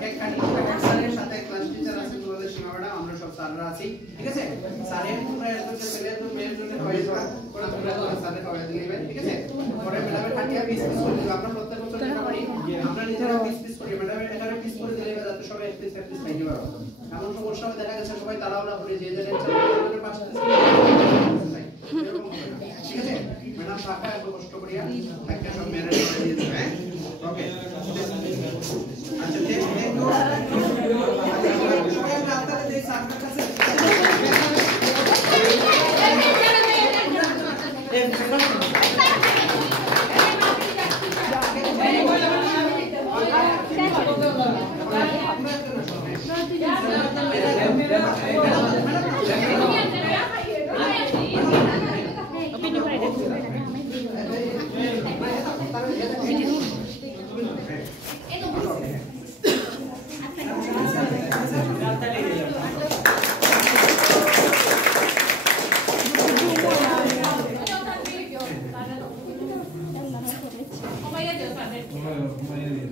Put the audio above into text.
cake cutting স্যারের সাথে class teacher আছে তোমাদের সীমা ম্যাডাম আমরা সব স্যাররা আছি ঠিক আছে স্যারের তোমরা এরকম ছেলে তো মেয়ের জন্য হয়ে যাবে করে তোমরা স্যারের খাওয়া দিবে ঠিক আছে পরে ম্যাডামের কাটিয়া পিস পিস করে দিবে আমরা প্রত্যেক বছর যেটা করি আমরা নিজেরা পিস পিস করি ম্যাডামের এখানে পিস করে দিলে যাতে সবাই এক পিস খাইতে পারো এমন সমস্যা হবে দেখা গেছে সবাই তাড়াহুড়া করে যে যে ছেলেদের পাশে ঠিক আছে ম্যাডাম টাকা এত কষ্ট করিয়া একটা সব ম্যানেজ করে দিয়ে দেবে ওকে আচ্ছা থ্যাংক ইউ সবাই আমরা আপনাদের এই স্যারদের কাছে Oh my God,